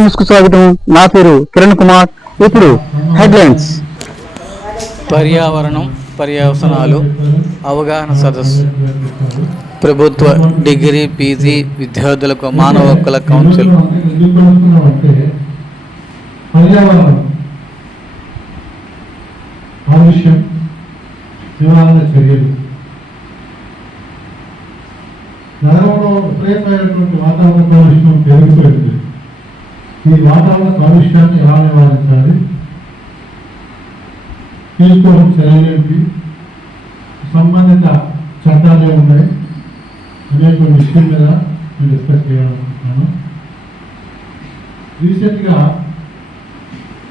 న్యూస్కు స్వాగతం. నా పేరు కిరణ్ కుమార్. ఇప్పుడు హెడ్లైన్స్. పర్యావరణం పర్యవసనాలు అవగాహన సదస్సు. ప్రభుత్వ డిగ్రీ పీజీ విద్యార్థులకు మానవ హక్కుల కౌన్సిల్. పర్యావరణం కాలుష్యం నివారణ చర్యలు. నగరంలో విపరీతమైనటువంటి వాతావరణ కాలుష్యం పెరిగిపోయింది. ఈ వాతావరణ కాలుష్యాన్ని ఎలా నివారించాలి, తీసుకోవడం చర్యలేంటి, సంబంధిత చట్టాలు ఏమున్నాయి అనేక విషయం మీద నేను డిస్కస్ చేయాలనుకుంటున్నాను. రీసెంట్గా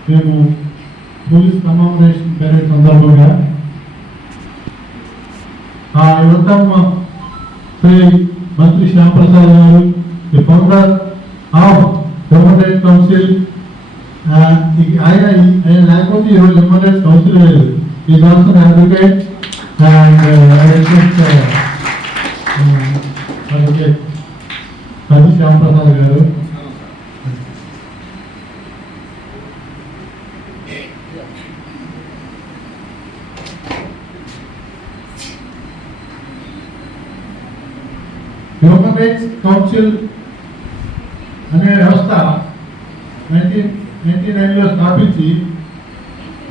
మేము పోలీస్ కమామరేషన్ పీరియడ్ సందర్భంగా యువతమ్మ శ్రీ మంత్రి శ్యాంప్రసాద్ గారు, the founder of human rights council, ఆయన లేకపోతే ఈరోజు హ్యూమన్ రైట్స్ కౌన్సిల్ లేదు. Is also advocate and advocate మంత్రి శ్యాంప్రసాద్ గారు. హ్యూమన్ రైట్స్ కౌన్సిల్ అనే వ్యవస్థ 1999లో స్థాపించి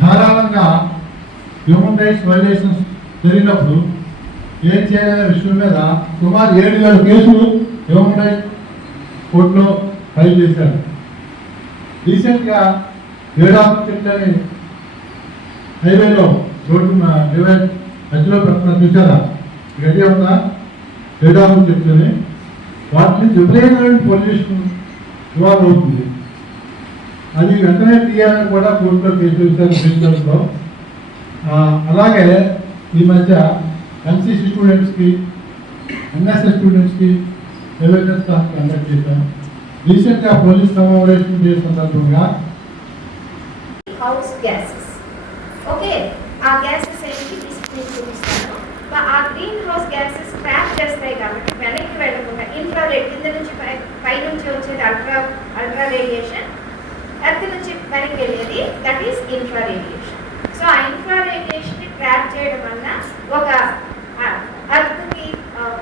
ధారాళంగా హ్యూమన్ రైట్స్ వైలేషన్స్ జరిగినప్పుడు ఏం చేయాలనే విషయం మీద సుమారు 7,000 కేసులు హ్యూమన్ రైట్స్ కోర్టులో ఫైల్ చేశారు. రీసెంట్గా ఏడాది హైవేలో రోడ్డు డివైడ్ మధ్యలో పెట్టిన చూసారా, గడ్డి ఉందా, ఏడాది చెప్తేనే వాటిని విపరీతమైన పొల్యూషన్ ఇవాల్వ్ అవుతుంది. అది వెంటనే తీయాలని కూడా కోర్టులో కేసు వేశారు. అలాగే ఈ మధ్య ఎన్సీసీ స్టూడెంట్స్కి, ఎన్ఎస్ఎస్ స్టూడెంట్స్కి అవేర్నెస్ క్లాస్ కండక్ట్ చేశాం. రీసెంట్గా పోలీస్ కమామరేషన్ డే సందర్భంగా హౌస్ గ్యాసెస్, ఓకే, ఆ గ్యాసెస్ ఏంటి చూపిస్తాను. ఆ గ్రీన్ హౌస్ గ్యాసెస్ ట్రాప్ చేస్తాయి కాబట్టి వెనక్కి వెళ్ళకుండా ఇన్ఫ్రారెడ్ కింద నుంచి పై నుంచి వచ్చేది అల్ట్రా రేడియేషన్, ఎర్త్ నుంచి వెనక్కి వెళ్ళేది that is infra radiation. So ఆ ఇన్ఫ్రా రేడియేషన్ని ట్రాప్ చేయడం వల్ల ఒక అర్త్కి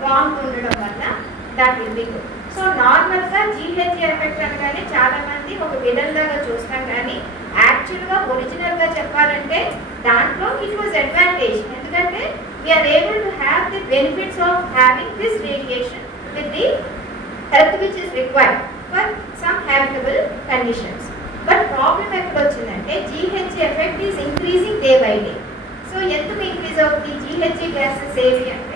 వార్మ్త్ ఉండడం వల్ల that will be good. So నార్మల్గా జీహెచ్ఏ ఎఫెక్ట్ అనగానే చాలా మంది ఒక విలన్లాగా చూస్తాం, కానీ యాక్చువల్గా ఒరిజినల్గా చెప్పాలంటే దాంట్లో ఇట్ వాజ్ అడ్వాంటేజ్. ఎందుకంటే we are able to have the benefits of having this radiation with the earth which is required for some habitable conditions. But problem ఎక్కడ వచ్చిందంటే GHA effect is increasing day by day. So ఎందుకు increase అవుతుంది GHA gases ఏవి అంటే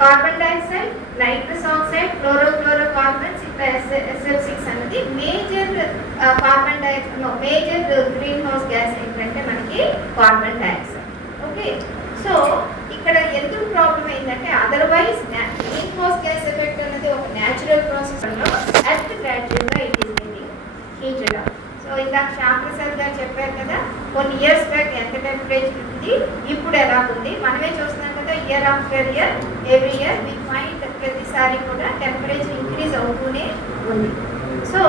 carbon dioxide, nitrous oxide, chlorofluorocarbons, ఇంకా SF6 అనేది major carbon dioxide major greenhouse gas ఏంటంటే మనకి కార్బన్ డైఆక్సైడ్. ఓకే, సో ఇక్కడ ఎందుకు ప్రాబ్లం అయిందంటే otherwise green house gas effect అనేది ఒక న్యాచురల్ ప్రాసెస్లో ఎర్త్ గ్రాడ్యువల్గా it is getting heated up. So ఇందాక శ్యాంప్రసాద్ గారు చెప్పారు కదా, కొన్ని ఇయర్స్ బ్యాక్ ఎంత టెంపరేచర్ ఉంది, ఇప్పుడు ఎలా ఉంది మనమే చూస్తున్నాం కదా. Year after year every year we find ప్రతిసారి కూడా టెంపరేచర్ ఇంక్రీజ్ అవుతూనే ఉంది. సో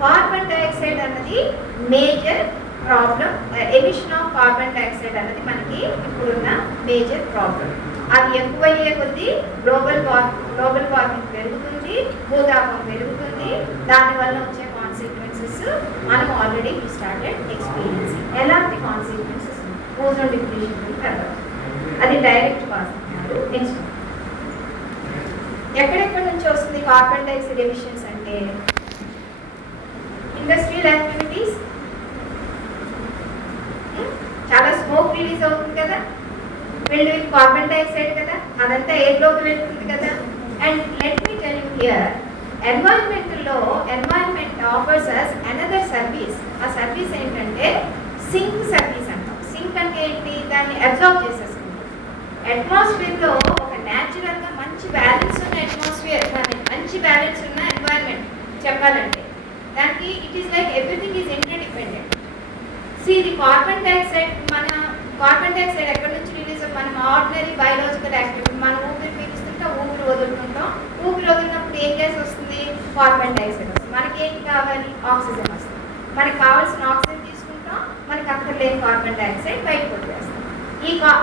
కార్బన్ డైఆక్సైడ్ అన్నది major problem. Emission of carbon dioxide అన్నది మనకి ఇప్పుడున్న మేజర్ ప్రాబ్లం. అది ఎక్కువయ్యే కొద్దీ గ్లోబల్ వార్మింగ్ పెరుగుతుంది, భూతాపం పెరుగుతుంది. దానివల్ల వచ్చే కాన్సిక్వెన్సెస్ మనం ఆల్రెడీ స్టార్టెడ్ ఎక్స్పీరియన్సింగ్. ఎలాంటి కాన్సిక్వెన్సెస్? ఓజోన్ డిప్లీషన్ తర్వాత అది డైరెక్ట్ కాజ్ అన్నారు. నెక్స్ట్ ఎక్కడెక్కడ నుంచి వస్తుంది కార్బన్ డైఆక్సైడ్ ఎమిషన్స్ అంటే ఇండస్ట్రియల్ యాక్టివిటీస్, చాలా స్మోక్ రిలీజ్ అవుతుంది కదా, ఫిల్డ్ విత్ కార్బన్ డైఆక్సైడ్ కదా, అదంతా ఎయిర్లోకి వెళ్తుంది కదా. And let me tell you here, environment offers us another service. ఆ సర్వీస్ ఏంటంటే సింక్ సర్వీస్ అంటాం. సింక్ అంటే ఏంటి? దాన్ని అబ్జార్బ్ చేసేసుకుంటాం. అట్మాస్ఫియర్లో ఒక న్యాచురల్గా చెప్పాలంటే దానికి it is like everything is interdependent. See the carbon dioxide, మన కార్బన్ డైఆక్సైడ్ ఎక్కడి నుంచి రిలీజ్? మనం ఆర్డినరీ బయాలజికల్ యాక్టివిటీ, మనం ఊపిరి పీలుస్తుంటాం, ఊపిరి వదులుతుంటాం. ఊపిరి వదిలినప్పుడు ఏం గ్యాస్ వస్తుంది? కార్బన్ డైఆక్సైడ్ వస్తుంది. మనకి ఏంటి కావాలి? ఆక్సిజన్ వస్తుంది. మనకి కావాల్సిన ఆక్సిజన్ తీసుకుంటాం, మనకి అక్కర్లేని కార్బన్ డైఆక్సైడ్ బయటకు వదిలేస్తాం.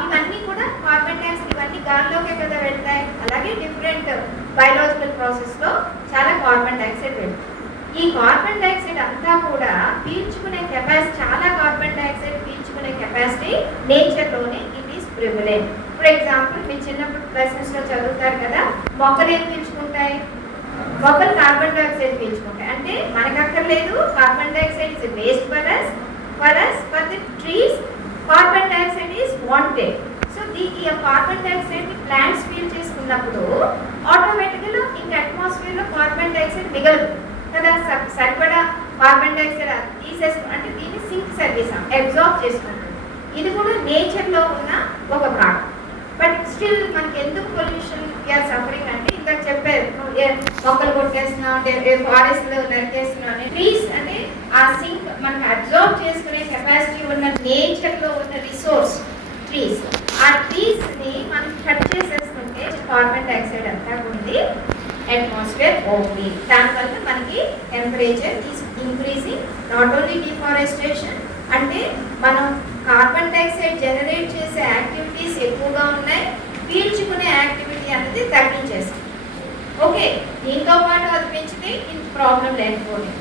ఇవన్నీ కూడా కార్బన్ డైఆక్సైడ్ ఇవన్నీ గాలిలోకే కదా వెళ్తాయి. అలాగే డిఫరెంట్ బయాలజికల్ ప్రాసెస్లో చాలా కార్బన్ డైఆక్సైడ్ వెళ్తాయి. ఈ కార్బన్ డైఆక్సైడ్ అంతా కూడా పీల్చుకునే కెపాసిటీ, చాలా కార్బన్ డైఆక్సైడ్ పీల్చుకునే కెపాసిటీ నేచర్లోనే it is prevalent. For example, మీరు చిన్నప్పుడు లెసన్స్లో చదువుతారు కదా, మొక్కలు ఏం పీల్చుకుంటాయి? మొక్కలు కార్బన్ డైఆక్సైడ్ పీల్చుకుంటాయి. అంటే మనకు అక్కర్లేదు, carbon dioxide is waste for the trees carbon dioxide is wanted. So ఈ కార్బన్ డైఆక్సైడ్ ని ప్లాంట్స్ ఫీల్ చేసుకున్నప్పుడు ఆటోమేటిక్గా ఇంకా అట్మాస్ఫియర్ లో కార్బన్ డైఆక్సైడ్ మిగలదు కదా, సరిపడా కార్బన్ డైఆక్సైడ్ తీసేసుకు, అంటే దీన్ని సింక్ సర్వీస్ అబ్జార్బ్ చేసుకుంటుంది. ఇది కూడా నేచర్ లో ఉన్న ఒక భాగం. బట్ స్టిల్ మనకి ఎందుకు పొల్యూషన్ వీఆర్ సఫరింగ్ అంటే, ఇంకా చెప్పారు మొక్కలు కొట్టేస్తున్నాం, ఫారెస్ట్ లో నరికేస్తున్నాం అని. ట్రీస్ అంటే ఆ సింక్ మనకి అబ్జార్బ్ చేసుకునే కెపాసిటీ ఉన్న నేచర్ లో ఉన్న రిసోర్స్ ట్రీస్. ఆ ట్రీస్ ని మనం కట్ చేసేస్తుంటే కార్బన్ డైఆక్సైడ్ అంతా ఉంది అట్మాస్ఫియర్ ఓన్లీ. దానివల్ల మనకి temperature is increasing. Not only deforestation, అంటే మనం కార్బన్ డైఆక్సైడ్ జనరేట్ చేసే యాక్టివిటీస్ ఎక్కువగా ఉన్నాయి, పీల్చుకునే యాక్టివిటీ అనేది తగ్గించేస్తాం. ఓకే, దీంతో పాటు అది పెంచితే ఇంత ప్రాబ్లం లేకపోలేదు,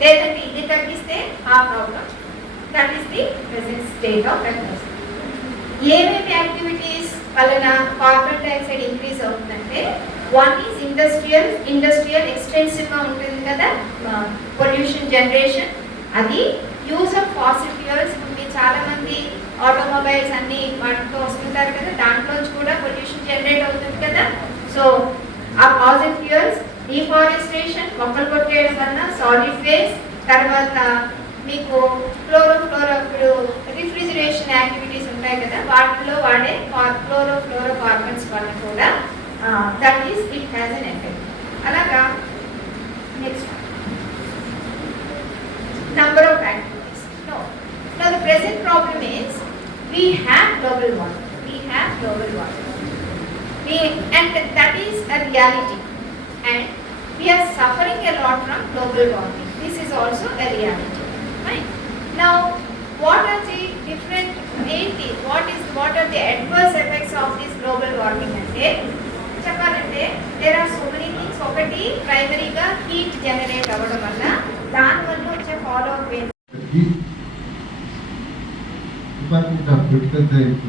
లేదంటే ఇది తగ్గిస్తే ఆ problem. That is the present state of atmosphere. ఏమేమి యాక్టివిటీస్ వలన కార్బన్ డైఆక్సైడ్ ఇంక్రీజ్ అవుతుందంటే, వన్ ఈజ్ ఇండస్ట్రియల్ ఎక్స్టెన్సివ్గా ఉంటుంది కదా పొల్యూషన్ జనరేషన్. అది యూజ్ ఆఫ్ ఫాసిల్ ఫ్యూయల్స్. ఇప్పుడు చాలా మంది ఆటోమొబైల్స్ అన్ని వాటితో వస్తుంటారు కదా, దాంట్లోంచి కూడా పొల్యూషన్ జనరేట్ అవుతుంది కదా. సో ఆ ఫాసిల్ ఫ్యూయల్స్, డిఫారెస్టేషన్, మొక్కలు కొట్టేయడం వల్ల సాలిడ్ వేస్ట్, తర్వాత మీకు ఇప్పుడు రిఫ్రిజిరేషన్ యాక్టివిటీస్ ఉంటాయి కదా, వాటిలో వాడే ఫ్లోరో కార్బన్స్ వల్ల కూడా that is it has N effect. అలాగా next number of activities. No. Now the present problem is we have global warming. And that is a reality. And we are suffering a lot from global warming. This is also a reality. Right? Now, what are the different what are the adverse effects of this global warming? చెప్పాలంటే there are so many things. ఒకటి ప్రైమరీగా heat generate అవ్వడం వల్ల దానివల్ల వచ్చే follow up department of political science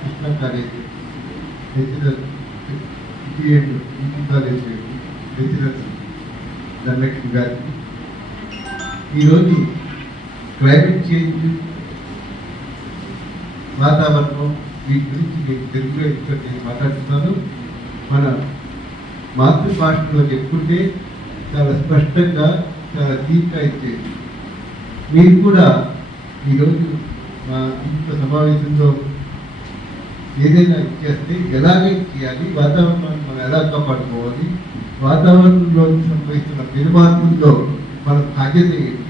Krishna college lecturer, college lecturers Dhanalakshmi గారికి ఈరోజు climate change, వాతావరణం, వీటి గురించి నేను తెలుగులో ఇక్కడ మాట్లాడుతున్నాను. మన మాతృభాషలో చెప్పుకుంటే చాలా స్పష్టంగా, చాలా తీరిక ఇచ్చేది. మీరు కూడా ఈరోజు మా ఇంట్లో సమావేశంలో ఏదైనా ఇచ్చేస్తే ఎలాగే చేయాలి, వాతావరణాన్ని మనం ఎలా కాపాడుకోవాలి, వాతావరణంలో సంభవిస్తున్న పెనుమార్పుల్లో మన బాధ్యత ఏంటి,